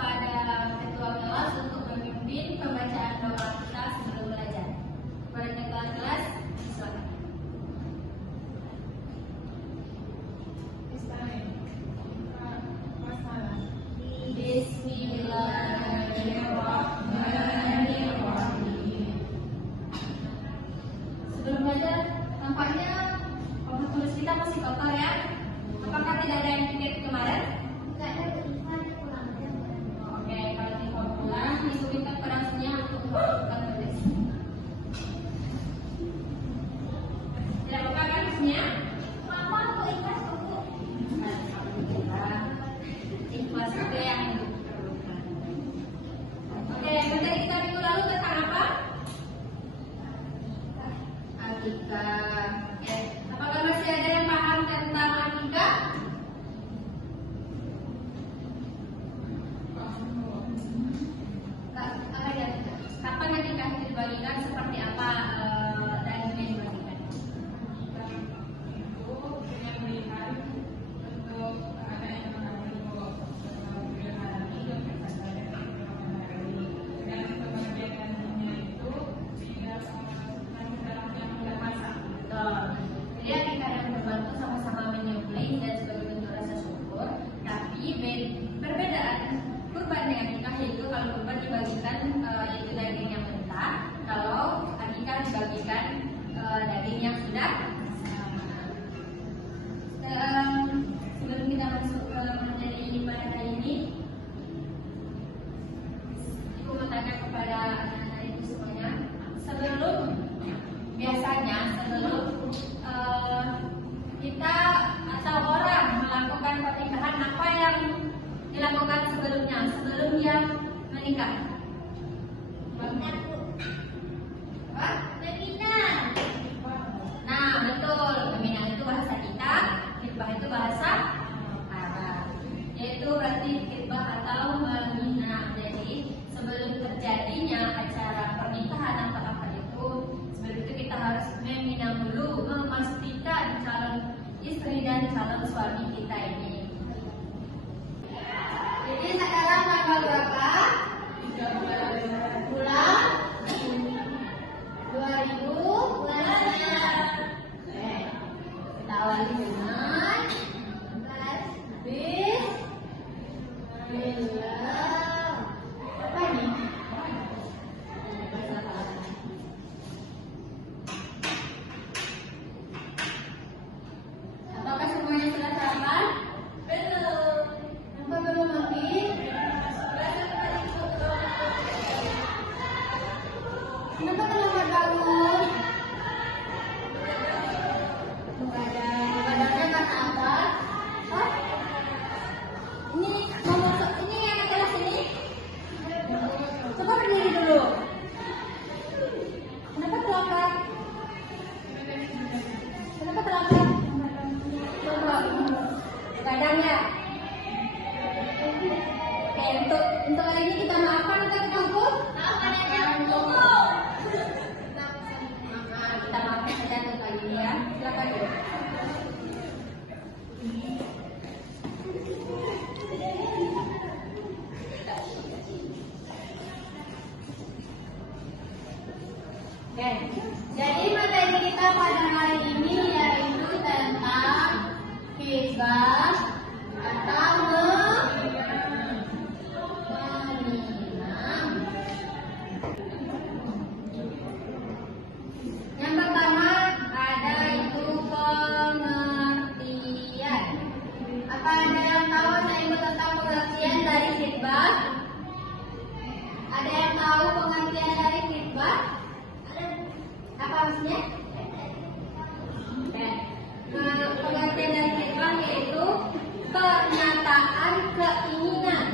kepada ketua kelas untuk memimpin pembacaan doa kita sebelum belajar. Kepada ketua kelas, silakan. Bismillahirrahmanirrahim. Sebelum belajar, tampaknya buku tulis kita masih kotor ya. Apakah tidak ada yang pikir kemarin? Oke, kalau Iva pulang, Ibu minta perannya untuk melakukan tulis. Tidak lupa kan tulisnya? Mama aku ikhlas buku. Alhamdulillah. Ikhlas itu yang diperlukan. Oke, materi kita minggu lalu tentang apa? Akikah. Oke, apakah masih ada yang paham tentang akikah? Kapan akikah dibagikan, seperti apa dagingnya dibagikan? Itu punya pilihan untuk anak yang mengandung dan kebagiannya itu tidak dalam yang masak. Jadi akikah yang berbantu sama-sama menyembelih dan sebagai bentuk rasa syukur, tapi perbedaan kurban dengan akikah, yaitu kalau kurban dibagikan yaitu daging yang mentah, kalau akikah dibagikan daging yang sudah sebelum kita masuk ke materi pada hari ini, Ibu mau tanya kepada anak-anak Ibu semuanya, biasanya sebelum kita atau orang melakukan pernikahan, apa yang dilakukan sebelumnya, sebelum dia menikah? Apa? Meminang. Nah, betul. Meminang itu bahasa kita, khitbah itu bahasa Arab. Yaitu berarti khitbah atau meminang. Jadi, sebelum terjadinya acara pernikahan atau apa itu, sebelum itu kita harus meminang dulu, memastikan calon istri dan calon suami kita ini. Jadi sekarang tanggal berapa? 3 Bulan 2000 bulannya. Oke. Kita awali dengan Bismillah. Apa ini? Apakah semuanya sudah sarapan? Belum. Kenapa belum lagi? Kenapa terlambat bangun? Badannya karena apa? Hah? Ini mau masuk, ini yang kelas ini? Coba berdiri dulu. Kenapa terlambat? Kenapa terlambat? Coba. Kadang ya. Oke, untuk hari ini kita maafkan kita tunggu. Maafkan aja tunggu. Kita maafkan saja untuk kali ini ya. Silakan dulu. Oke, jadi materi kita pada hari ini yaitu tentang khitbah atau meminang. Yang pertama ada itu pengertian. Apa ada yang tahu saya tentang pengertian dari khitbah? Ada yang tahu pengertian dari khitbah? Apa maksudnya? Pengertian dari khitbah yaitu pernyataan keinginan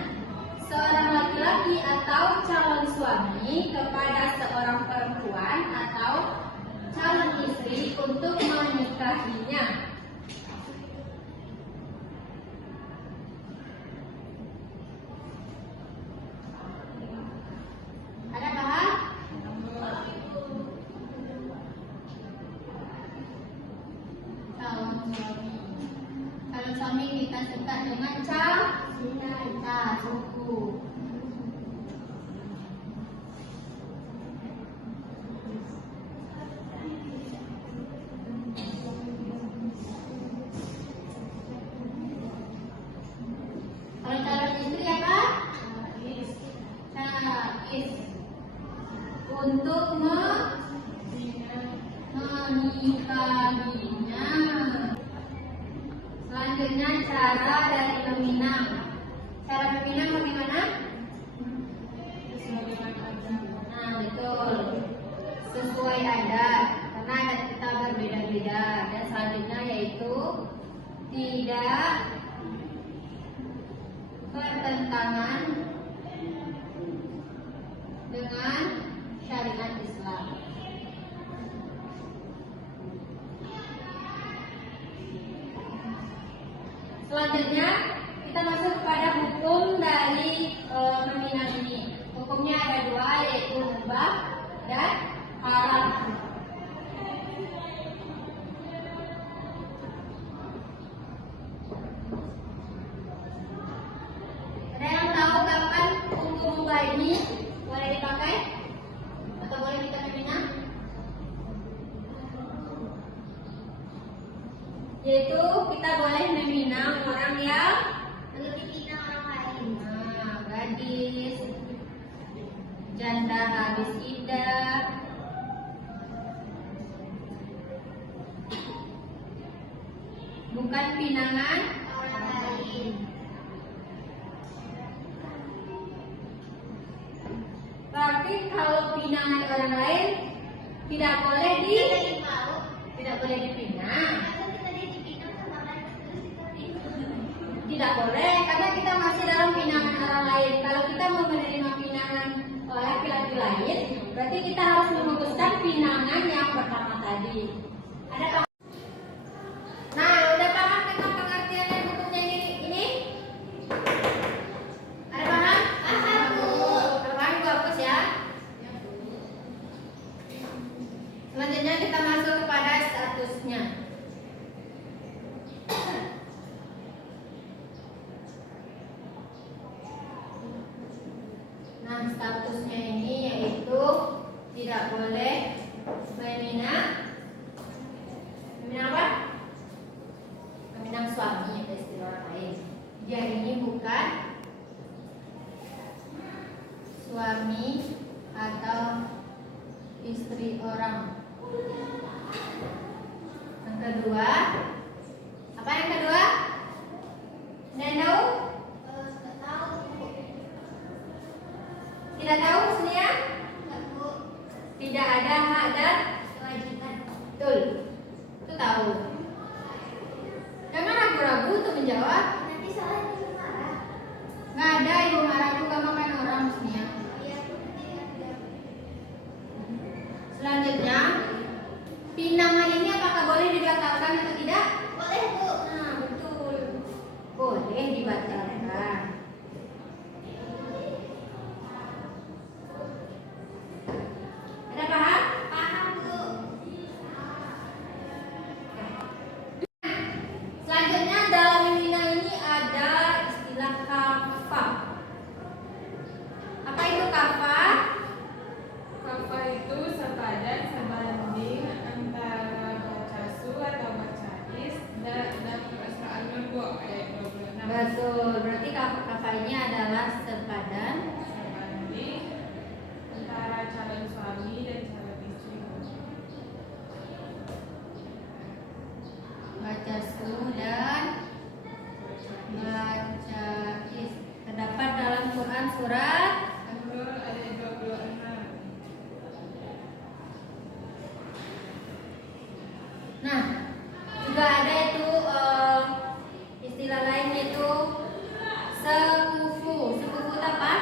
seorang laki-laki atau calon suami kepada seorang perempuan atau calon istri untuk menikahinya. Ada paham? Calon suami kita suka dengan cinta, suku. untuk menikahinya. Selanjutnya cara dari meminang. Cara meminang bagaimana? Nah, betul. Sesuai adat, karena adat kita berbeda-beda. Dan selanjutnya yaitu tidak bertentangan dengan syariat Islam. Selanjutnya kita masuk kepada hukum dari meminang ini. Hukumnya ada dua, yaitu mubah dan haram. Ada yang tahu kapan hukum mubah ini boleh dipakai atau boleh kita meminang? Yaitu kita boleh meminang orang yang dipinang orang lain. Nah, gadis, janda habis iddah, bukan pinangan orang lain. Berarti kalau pinangan orang lain tidak boleh dipinang. Tidak boleh, karena kita masih dalam pinangan orang lain. Kalau kita mau menerima pinangan laki-laki lain, berarti kita harus memutuskan pinangan yang pertama tadi. Ada paham? Nah, udah paham tentang pengertian dan hukumnya ini? Ada paham? Paham, Bu. Kalau paham, Bu hapus ya. Selanjutnya kita masuk kepada statusnya. Nah, statusnya ini yaitu tidak boleh meminang apa? Meminang suami atau istri orang lain. Dia ini bukan suami atau istri orang. Yang kedua, apa yang kedua? Anda tahu? Tidak tahu maksudnya? Tidak ada hak dan kewajiban. Betul. Itu tahu. Jangan ragu-ragu untuk menjawab. Nanti salah ibu marah. Nggak ada ibu marah, itu gak makan orang maksudnya. Selanjutnya, pinangan ini apakah boleh dibatalkan atau tidak? Boleh, Bu. Nah, betul. Boleh dibatalkan. Ada paham? Paham, Bu. Selanjutnya dalam meminang ini ada istilah kafah. Apa itu kafah? Kafah itu sepadan sebanding antara bacasu atau bacais dan perasaan membuat ayat 26. Betul. Berarti kafah ini adalah sepadan Sebanding antara calon suami dan calon istri. bacasu dan bacais. Terdapat dalam Quran surat. An-Nur ayat 26. Nah, juga ada itu istilah lain yaitu sekufu. Sekufu itu apa?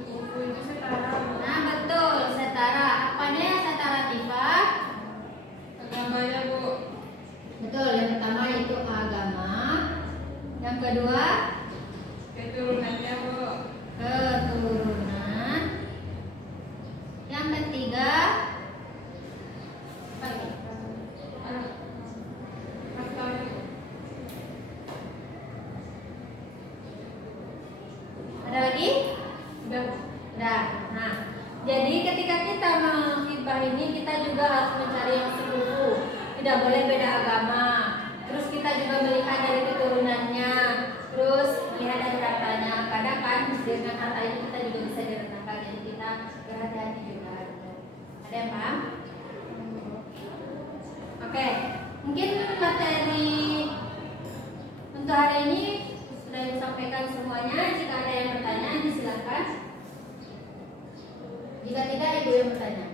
Buku itu setara. Nah, betul, setara. Apanya setara, Tifa? Agamanya, Bu. Betul, yang pertama itu agama. Yang kedua, Keturunannya, Bu. keturunan. Yang ketiga, apa ya? Ada lagi? Udah. Nah, jadi ketika kita menghibah ini kita juga harus mencari yang sepupu. Tidak boleh beda agama. Terus kita juga melihat dari keturunannya. Terus lihat dari hartanya. Kadang kan dengan harta itu kita juga bisa direnakan. Jadi kita berhati-hati juga. Ada yang paham? Oke, mungkin materi untuk hari ini sudah disampaikan semuanya. Jika ada yang bertanya, silakan. Jika tidak, ibu yang bertanya.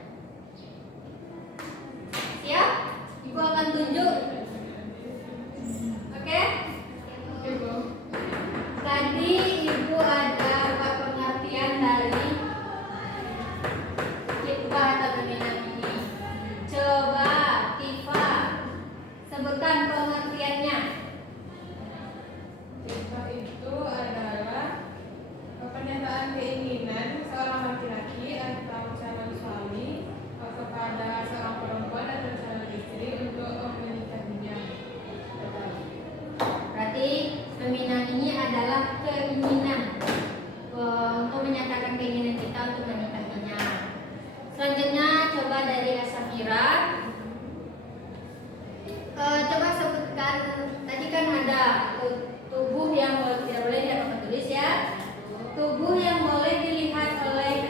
Siap? Ibu akan tunjuk. Oke? Ibu. Tadi ibu ada apa pengertian dari khitbah atau pembinaan ini. Coba Tifa sebutkan pengertiannya. Khitbah itu adalah pernyataan keinginan seorang laki-laki atau calon suami kepada seorang perempuan atau calon istri untuk menikahinya. Berarti pembinaan ini adalah keinginan untuk menyatakan keinginan kita untuk menikahinya. Selanjutnya coba dari Asamira. Coba sebutkan, tadi kan ada tubuh yang tidak boleh dilihat pakai tulis ya. Tubuh yang boleh dilihat oleh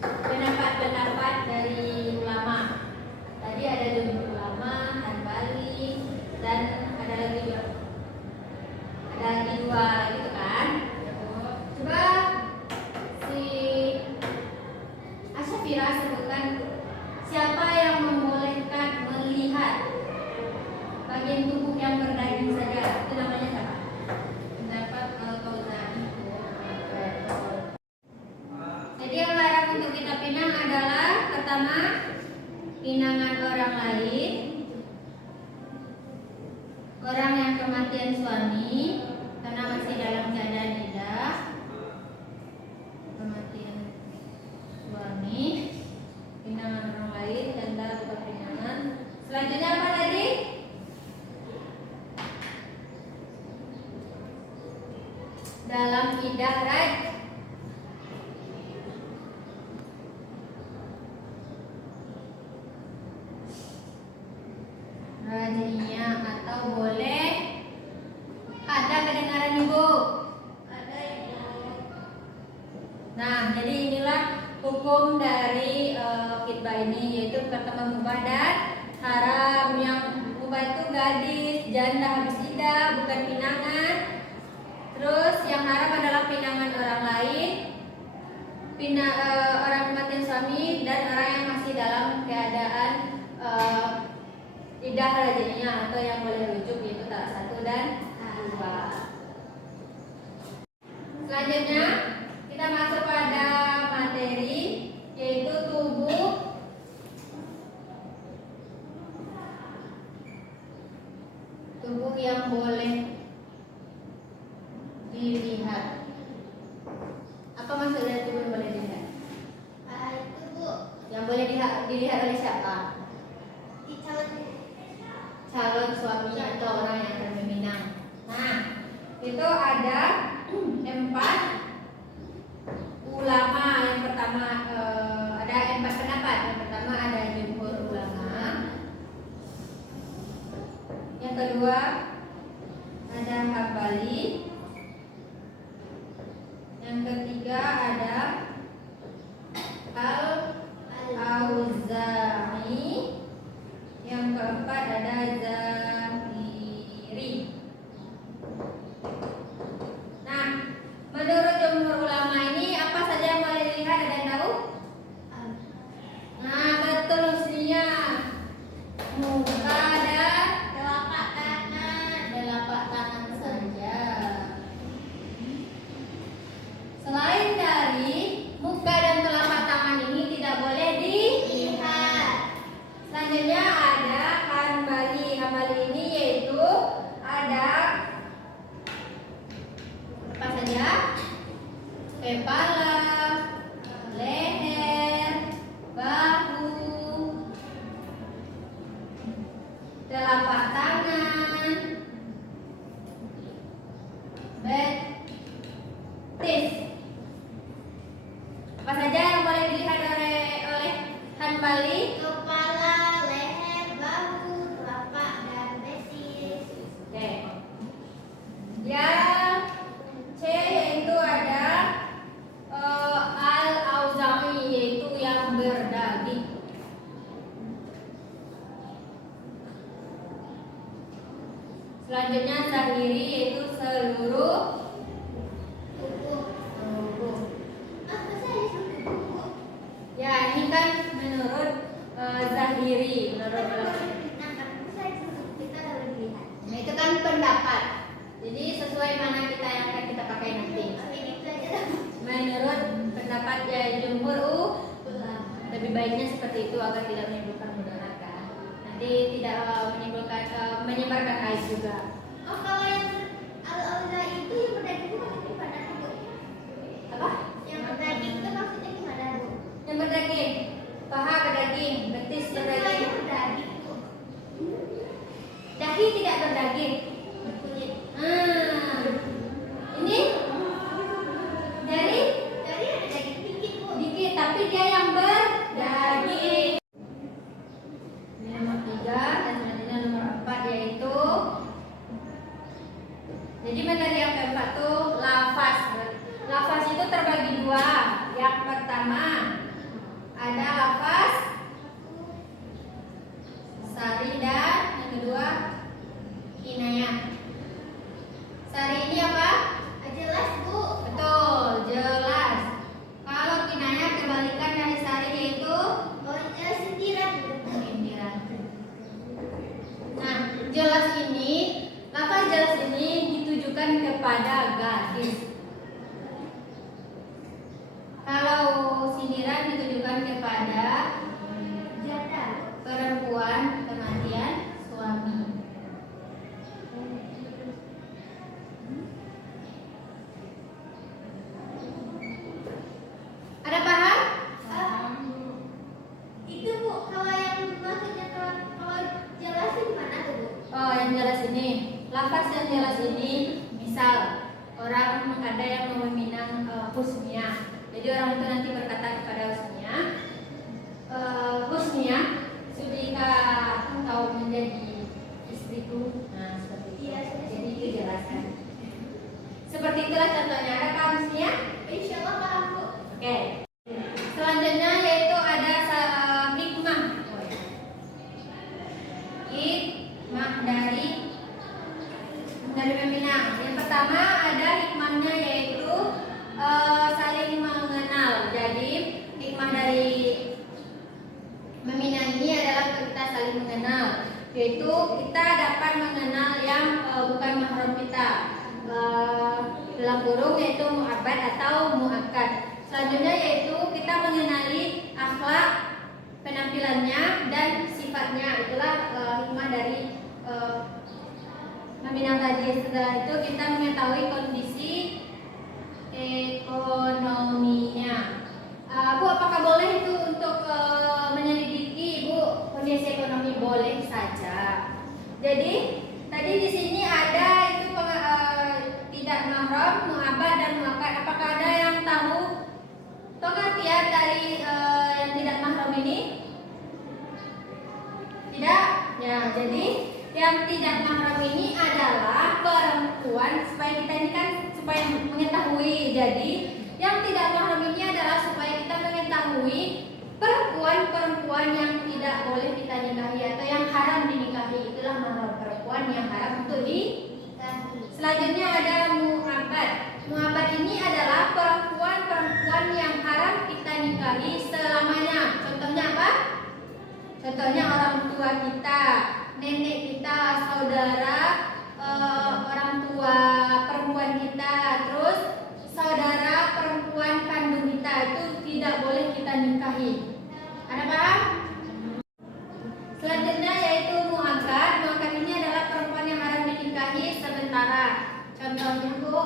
pendapat-pendapat dari ulama. Tadi ada jumhur ulama, Hanbali, dan ada lagi dua gitu kan. Coba si Asyafira sebutkan siapa yang membolehkan melihat bagian tubuh yang berdaging saja. Itu namanya siapa? Pendapat Al-Qauzani. Jadi yang larang untuk kita pinang adalah pertama pinangan orang lain, orang yang kematian suami karena masih dalam keadaan iddah, kematian suami, pinangan orang lain, janda bukan pinangan. Selanjutnya apa tadi? Dalam iddah, right? Rajinnya atau boleh. Ada kedengaran ibu? Ada ibu. Nah, jadi inilah hukum dari khitbah ini, yaitu pertama mubah dan haram. Yang mubah itu gadis, janda habis iddah, bukan pinangan. Terus yang haram adalah pinangan orang lain, orang kematian suami, dan orang yang masih dalam keadaan iddah rajinnya atau yang boleh rujuk, yaitu talak 1 dan 2. Selanjutnya kita masuk pada materi, yaitu tubuh yang boleh dilihat. Apa maksud dari tubuh yang boleh dilihat? Itu Bu, yang boleh dilihat oleh siapa? Calon suami atau orang yang akan meminang. Nah, itu ada 4 ulama. Yang pertama ada 4 pendapat. Yang pertama ada jumhur ulama. Yang kedua ada Hambali. Yang ketiga ada Al-Auza'i. Yang keempat ada Zahiri. Nah, menurut jumhur ulama ini apa saja yang boleh dilihat, ada yang tahu? Nah, betul mestinya muka dan telapak tangan saja. Selain dari muka dan telapak tangan ini tidak boleh dilihat. Selanjutnya ada Hanbali. Hanbali ini yaitu ada apa saja? Kepala, leher, bahu, telapak tangan, betis. Apa saja yang boleh dilihat oleh Hanbali? Kepala, leher, bahu, telapak, dan betis. Oke. Yang C yaitu ada Al-Auza'i, yaitu yang Selanjutnya zahiri yaitu seluruh Tubuh. tubuh. Apa saya sudah buku? Ya, ini kan menurut zahiri, menurut Saya sudah kita harus lihat. nah, itu kan pendapat. Jadi sesuai mana kita yang akan kita pakai nanti. Ini saja. Menurut pendapat ya jumhur lebih baiknya seperti itu agar tidak menimbulkan mudarat kan. Nanti tidak menimbulkan menyebarkan aib juga. Oh, kalau yang al-aula itu yang berdaging itu maksudnya gimana, Bu? Apa? Yang berdaging itu maksudnya gimana, Bu? Yang berdaging, paha berdaging, betis Semuanya berdaging. berdaging, Bu. Dahi tidak berdaging. Berkulit. Ini dari Dari ada daging dikit, Bu. dikit, tapi dia yang berdaging. Ini nomor 3 dan selanjutnya nomor 4 yaitu jadi materi yang keempat tuh lafaz. Lafaz itu terbagi dua. Yang pertama ada lafaz sari dan yang kedua kinayah. Sari ini apa? Jelas, Bu. Betul, jelas. Kalau kinayah kebalikan dari sari yaitu Oh, sindiran. sindiran. Nah, jelas ini, lafaz jelas ini ditujukan kepada gadis. Kalau sindiran ditujukan kepada Janda. perempuan penantian suami. Ada paham? Itu, Bu, kalau yang maksudnya kalau jelasin gimana tuh, Bu? Oh, yang jelas ini, lafaz yang jelas ini, misal orang ada yang meminang husnia. Jadi orang itu nanti berkata kepada husnia, husnia, sudikah kau menjadi istriku? Nah, seperti itu. Iya, sudah. Jadi itu jelaskan. Seperti itulah contohnya. Ada paham husnia? Insya Allah paham, Bu. Oke. Selanjutnya yaitu ada hikmah. Hikmah dari meminang. Yang pertama ada hikmahnya yaitu saling mengenal. Jadi hikmah dari meminang ini adalah kita saling mengenal. Yaitu kita dapat mengenal yang bukan mahram kita. Dalam kurung yaitu mu'abbad atau mu'akkad. Selanjutnya yaitu kita mengenali akhlak, penampilannya dan sifatnya. Itulah hikmah dari meminang tadi. Setelah itu kita mengetahui kondisi ekonominya. Bu, apakah boleh itu untuk menyelidiki, Bu, kondisi ekonomi? Boleh saja. Jadi tadi di sini ada itu tidak mahram, mu'abbad dan mu'akkad. Apakah ada yang tahu pengertian dari yang tidak mahram ini? Tidak? Ya, jadi yang tidak mahram ini adalah perempuan. Supaya kita ini kan supaya mengetahui. Jadi yang tidak mahram ini adalah supaya kita mengetahui perempuan-perempuan yang tidak boleh kita nikahi atau yang haram dinikahi. Itulah mahram, perempuan yang haram untuk dinikahi. Selanjutnya ada mu'abbad. Mu'abbad ini adalah perempuan-perempuan yang haram kita nikahi selamanya. Contohnya apa? Contohnya orang tua kita, nenek kita, saudara, orang tua perempuan kita, terus saudara perempuan kandung kita itu tidak boleh kita nikahi. Ada paham? Selanjutnya yaitu mu'akkad. Mu'akkad ini adalah perempuan yang haram dinikahi sementara. Contohnya, Bu,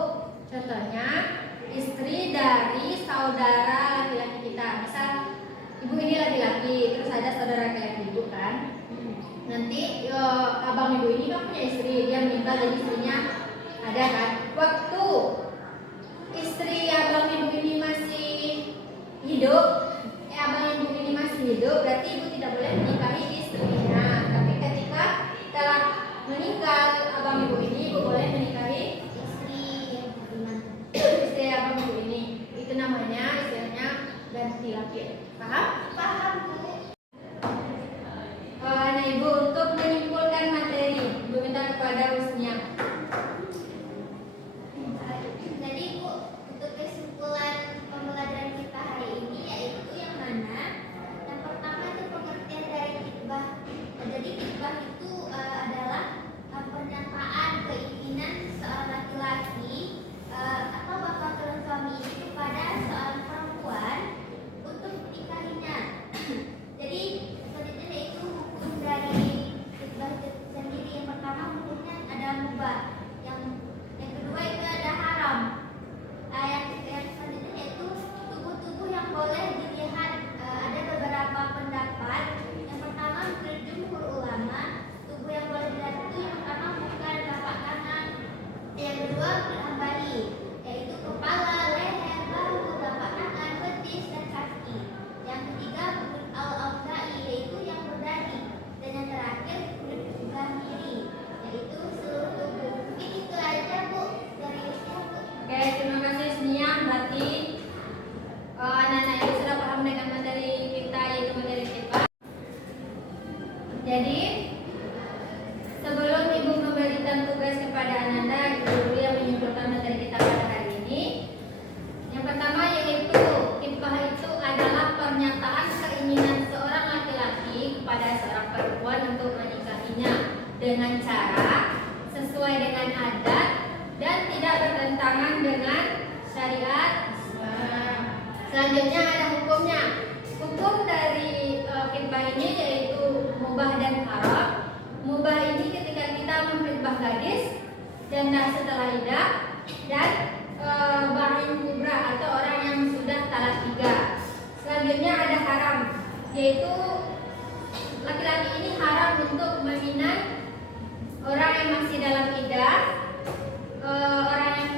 contohnya istri dari saudara laki-laki kita. Misal ibu ini laki-laki, terus ada saudara laki-laki ibu kan. Nanti abang ibu ini kan punya istri, dia meninggal jadi istrinya ada kan. Waktu istri abang ibu ini masih hidup, abang ibu ini masih hidup, berarti ibu tidak boleh menikahi istrinya. Tapi ketika telah meninggal abang ibu ini, ibu boleh menikahi istri abang ibu ini. Itu namanya istilahnya ganti laki. Paham? Paham, Bu. Nah, Ibu untuk menyimpulkan materi, Ibu minta kepada Husnia. pakaian adat dan tidak bertentangan dengan syariat. Selanjutnya ada hukumnya. Hukum dari khitbah ini yaitu mubah dan haram. Mubah ini ketika kita mengkhitbah gadis janda setelah idah dan bain kubra atau orang yang sudah talak 3. Selanjutnya ada haram, yaitu laki-laki ini haram untuk meminang orang yang masih dalam iddah, orang yang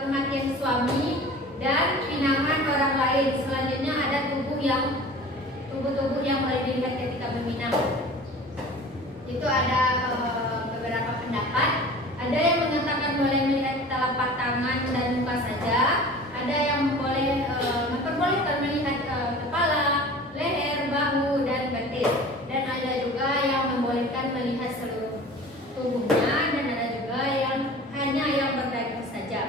kematian suami, dan pinangan orang lain. Selanjutnya ada tubuh-tubuh yang boleh dilihat ketika meminang. Itu ada beberapa pendapat. Ada yang mengatakan boleh melihat telapak tangan dan muka saja. Ada yang memperbolehkan melihat kepala, leher, bahu, dan betis. Dan ada juga yang membolehkan melihat seluruh tubuhnya, dan ada juga yang hanya yang berdaging saja.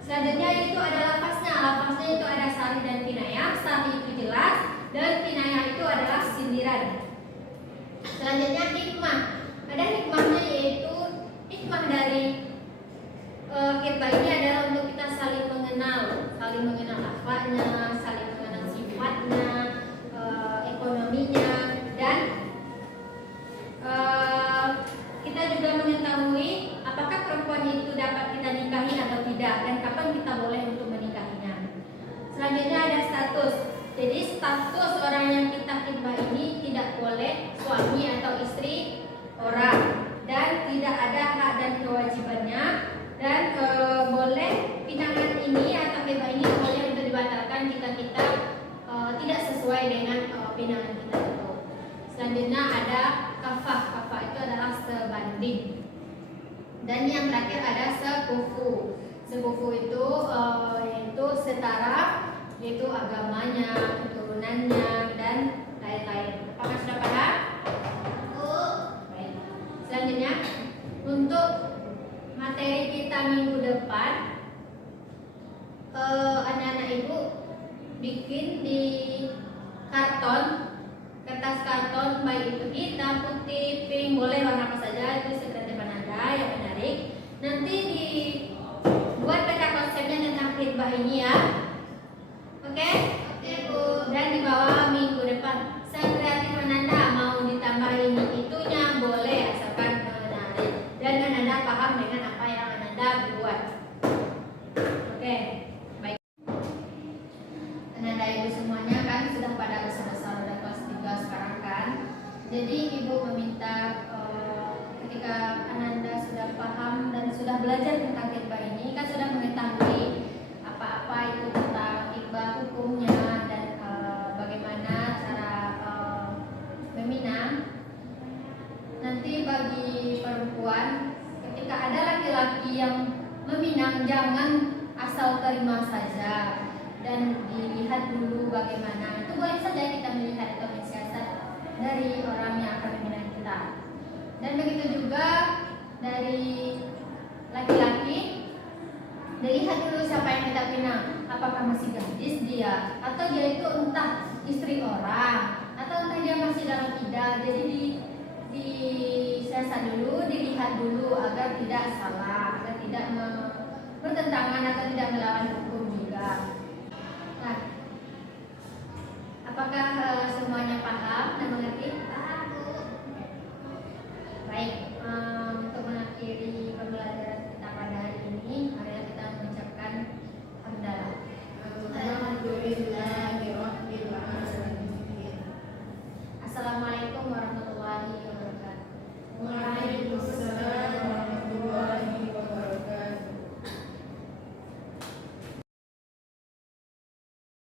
Selanjutnya itu ada lafaznya. Lafaznya itu ada sari dan kinayah. Sari itu jelas dan kinayah itu adalah sindiran. Selanjutnya hikmah. Ada hikmahnya, yaitu hikmah dari khitbah ini adalah untuk kita saling mengenal akhlaknya, saling mengenal sifatnya, ekonominya, dan kita juga mengetahui apakah perempuan itu dapat kita nikahi atau tidak dan kapan kita boleh untuk menikahinya. Selanjutnya ada status. Jadi status orang yang kita khitbah ini tidak boleh suami atau istri orang, dan tidak ada hak dan kewajibannya, dan boleh pinangan ini atau khitbah ini boleh untuk dibatalkan jika kita tidak sesuai dengan pinangan kita itu. Selanjutnya ada kafah. Kafah itu adalah sebanding. Dan yang terakhir ada sekufu. Sekufu itu yaitu setara, yaitu agamanya, keturunannya, dan lain-lain. Apakah sudah paham? Baik. Selanjutnya untuk materi kita minggu depan, anak-anak ibu bikin di kertas karton, baik itu hitam, putih, pink, boleh warna apa saja, itu sekreatifan Anda yang menarik. Nanti dibuat peta konsepnya tentang khitbah ini ya. Oke? Oke Bu. Dan dibawa minggu depan. Sekreatifan Anda mau ditambah ini itunya boleh, asalkan menarik dan Anda paham dengan apa yang Anda buat. Oke, baik. Anda ibu semuanya kan sudah pada besar-besar, udah kelas 3 sekarang kan. Jadi ibu meminta ketika Anda sudah paham dan sudah belajar tentang khitbah ini, kan sudah mengetahui apa-apa itu tentang khitbah, hukumnya, dan bagaimana cara meminang. Nanti bagi perempuan, ketika ada laki-laki yang meminang, jangan asal terima saja dan dilihat dulu bagaimana. Itu boleh saja kita melihat atau mensiasat dari orang yang akan meminang kita. Dan begitu juga dari laki-laki, dilihat dulu siapa yang kita pinang. Apakah masih gadis dia, atau dia itu entah istri orang, atau entah dia masih dalam iddah. Jadi disiasat dulu, dilihat dulu agar tidak salah, agar tidak bertentangan atau tidak melawan hukum.